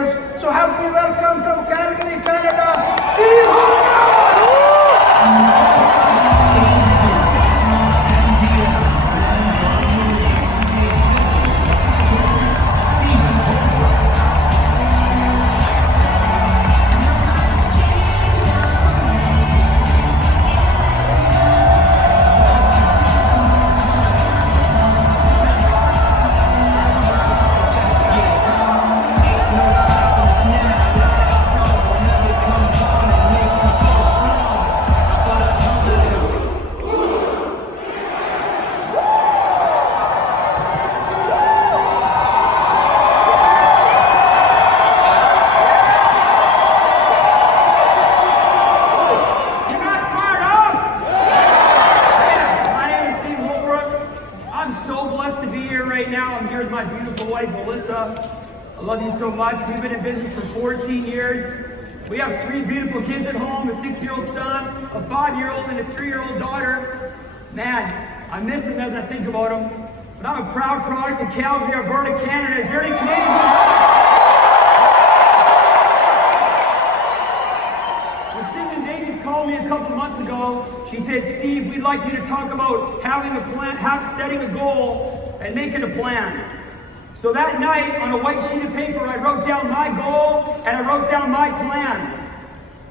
years. So help me welcome from Calgary, Canada, Steve Holbrook! I love you so much. We've been in business for 14 years. We have 3 beautiful kids at home, a 6-year-old son, a 5-year-old, and a 3-year-old daughter. Man, I miss them as I think about them. But I'm a proud product of Calgary, Alberta, Canada. Is there any Canadians in the Well, Susan Davies called me a couple of months ago. She said, Steve, we'd like you to talk about having a plan, setting a goal, and making a plan. So that night, on a white sheet of paper, I wrote down my goal and I wrote down my plan.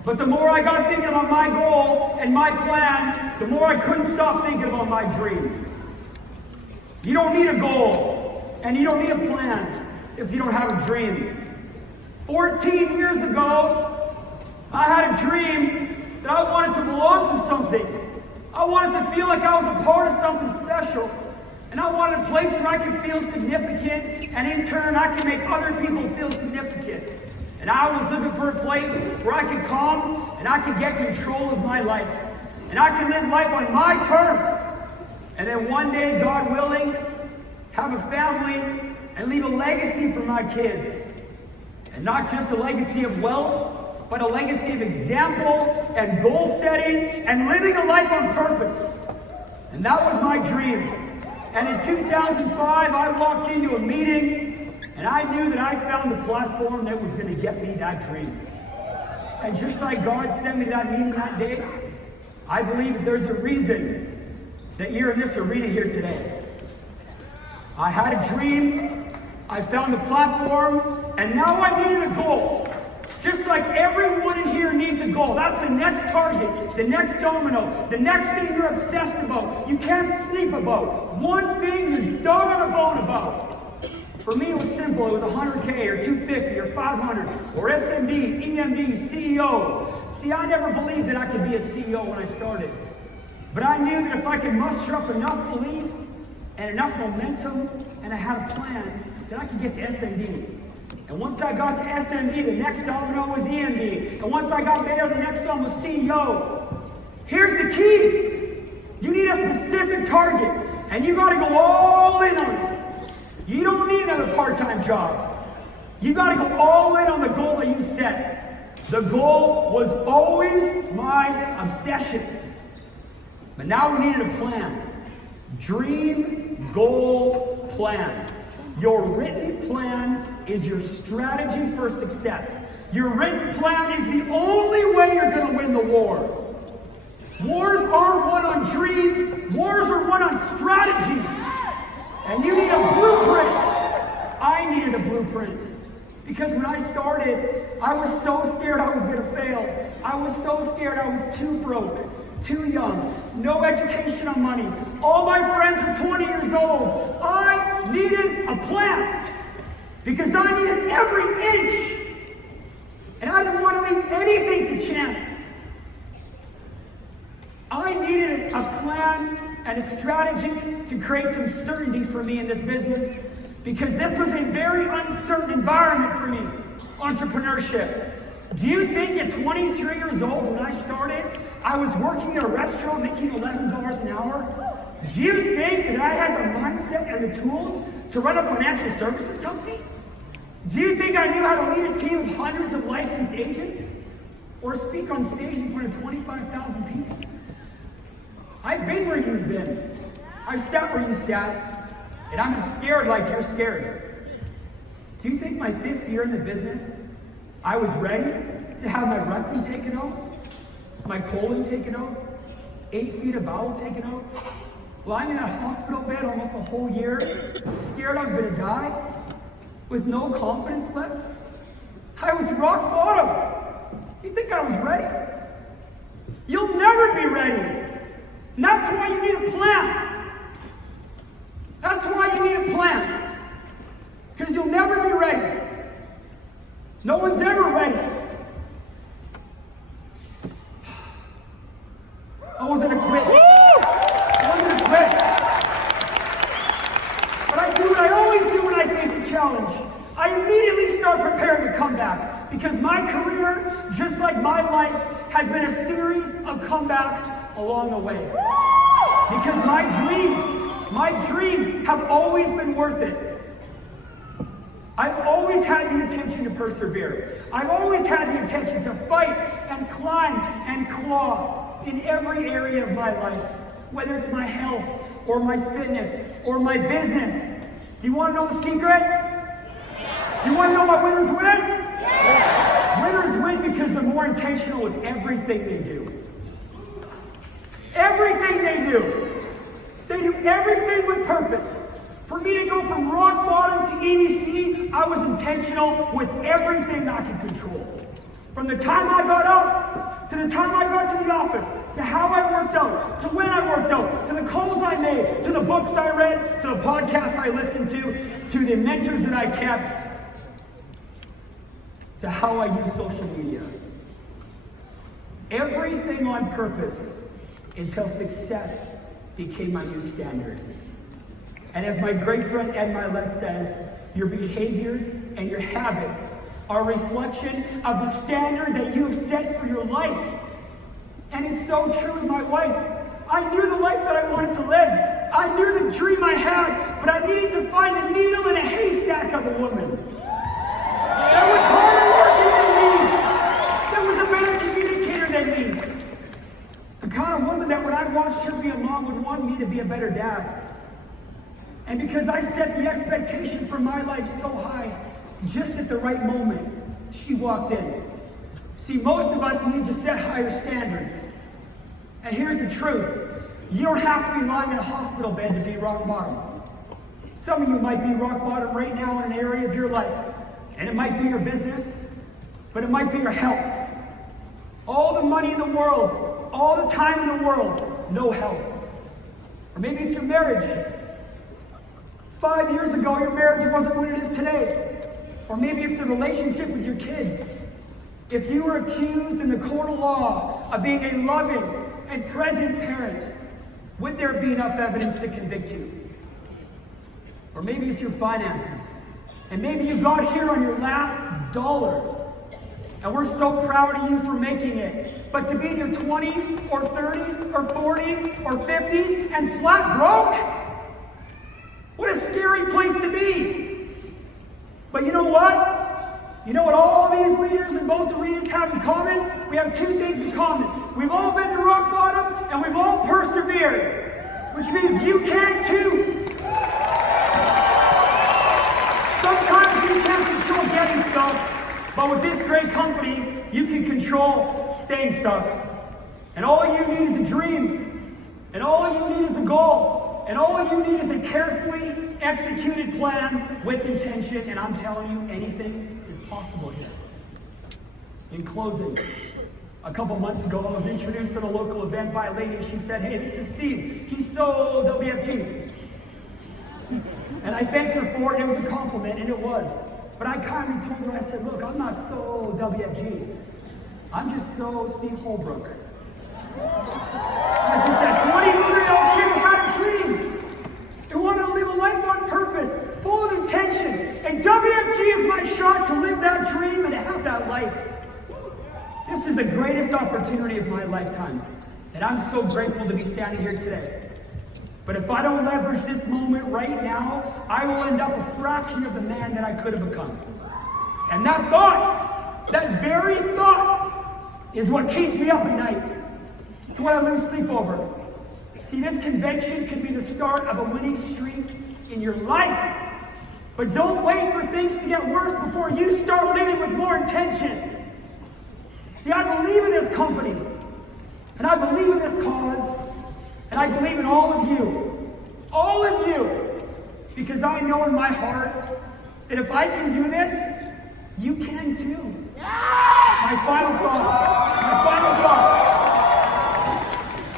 But the more I got thinking about my goal and my plan, the more I couldn't stop thinking about my dream. You don't need a goal and you don't need a plan if you don't have a dream. 14 years ago, I had a dream that I wanted to belong to something. I wanted to feel like I was a part of something special. And I wanted a place where I could feel significant, and in turn, I could make other people feel significant. And I was looking for a place where I could come and I could get control of my life. And I could live life on my terms. And then one day, God willing, have a family and leave a legacy for my kids. And not just a legacy of wealth, but a legacy of example and goal setting and living a life on purpose. And that was my dream. And in 2005, I walked into a meeting, and I knew that I found the platform that was going to get me that dream. And just like God sent me to that meeting that day, I believe that there's a reason that you're in this arena here today. I had a dream, I found the platform, and now I needed a goal. Just like everyone in here needs a goal. That's the next target, the next domino, the next thing you're obsessed about. You can't sleep about. One thing you're dog on a bone about. For me, it was simple. It was 100K or 250 or 500 or SMD, EMD, CEO. See, I never believed that I could be a CEO when I started. But I knew that if I could muster up enough belief and enough momentum and I had a plan, that I could get to SMD. And once I got to SMD, the next domino was EMD. And once I got there, the next one was CEO. Here's the key. You need a specific target, and you gotta go all in on it. You don't need another part-time job. You gotta go all in on the goal that you set. The goal was always my obsession. But now we needed a plan. Dream, goal, plan. Your written plan is your strategy for success. Your written plan is the only way you're going to win the war. Wars aren't won on dreams. Wars are won on strategies. And you need a blueprint. I needed a blueprint. Because when I started, I was so scared I was going to fail. I was so scared I was too broke, too young, no education or money. All my friends are 20 years old. I needed a plan. Because I needed every inch. And I didn't want to leave anything to chance. I needed a plan and a strategy to create some certainty for me in this business. Because this was a very uncertain environment for me, entrepreneurship. Do you think at 23 years old when I started, I was working in a restaurant making $11 an hour? Do you think that I had the mindset and the tools to run a financial services company? Do you think I knew how to lead a team of hundreds of licensed agents? Or speak on stage in front of 25,000 people? I've been where you've been. I've sat where you sat. And I'm scared like you're scared. Do you think my 5th year in the business, I was ready to have my rectum taken out, my colon taken out, 8 feet of bowel taken out, lying in a hospital bed almost a whole year, scared I was gonna die, with no confidence left? I was rock bottom. You think I was ready? You'll never be ready. And that's why you need a plan. That's why you need a plan. Because you'll never be ready. No one's ever ready. I wasn't a quit. I wasn't a quit. But I do what I always do when I face a challenge. I immediately start preparing to come back. Because my career, just like my life, has been a series of comebacks along the way. Because my dreams have always been worth it. I've always had the intention to persevere. I've always had the intention to fight and climb and claw in every area of my life, whether it's my health or my fitness or my business. Do you want to know the secret? Do you want to know why winners win? Winners win because they're more intentional with everything they do. Everything they do. They do everything with purpose. For me to go from rock bottom to EDC, I was intentional with everything I could control. From the time I got up, to the time I got to the office, to how I worked out, to when I worked out, to the calls I made, to the books I read, to the podcasts I listened to the mentors that I kept, to how I use social media. Everything on purpose until success became my new standard. And as my great friend Ed Milet says, your behaviors and your habits are a reflection of the standard that you have set for your life. And it's so true with my wife. I knew the life that I wanted to live. I knew the dream I had, but I needed to find the needle in a haystack of a woman that was harder working than me, that was a better communicator than me. The kind of woman that when I watched her be a mom would want me to be a better dad. And because I set the expectation for my life so high, just at the right moment, she walked in. See, most of us need to set higher standards. And here's the truth. You don't have to be lying in a hospital bed to be rock bottom. Some of you might be rock bottom right now in an area of your life. And it might be your business, but it might be your health. All the money in the world, all the time in the world, no health. Or maybe it's your marriage. 5 years ago, your marriage wasn't what it is today. Or maybe it's the relationship with your kids. If you were accused in the court of law of being a loving and present parent, would there be enough evidence to convict you? Or maybe it's your finances. And maybe you got here on your last dollar. And we're so proud of you for making it. But to be in your 20s or 30s or 40s or 50s and flat broke? What a scary place to be. But you know what? You know what all these leaders in both arenas have in common? We have 2 things in common. We've all been to rock bottom and we've all persevered. Which means you can too. Sometimes you can't control getting stuck, but with this great company, you can control staying stuck. And all you need is a dream. And all you need is a goal. And all you need is a carefully executed plan with intention. And I'm telling you, anything is possible here. In closing, a couple months ago, I was introduced at a local event by a lady. She said, "Hey, this is Steve. He's so WFG." And I thanked her for it. It was a compliment, and it was. But I kindly told her, I said, "Look, I'm not so WFG. I'm just so Steve Holbrook." I was just that 23-year-old kid who had a dream, who wanted to live a life on purpose, full of intention. And WFG is my shot to live that dream and to have that life. This is the greatest opportunity of my lifetime. And I'm so grateful to be standing here today. But if I don't leverage this moment right now, I will end up a fraction of the man that I could have become. And that thought, that very thought, is what keeps me up at night. It's what I lose sleep over. See, this convention could be the start of a winning streak in your life. But don't wait for things to get worse before you start living with more intention. See, I believe in this company, and I believe in this cause, and I believe in all of you, because I know in my heart that if I can do this, you can too. My final thought.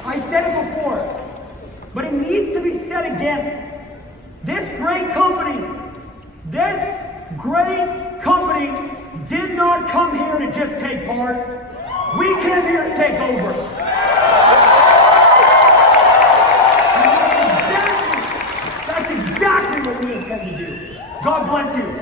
I said it before, but it needs to be said again. This great company did not come here to just take part. We came here to take over. And that's exactly what we intend to do. God bless you.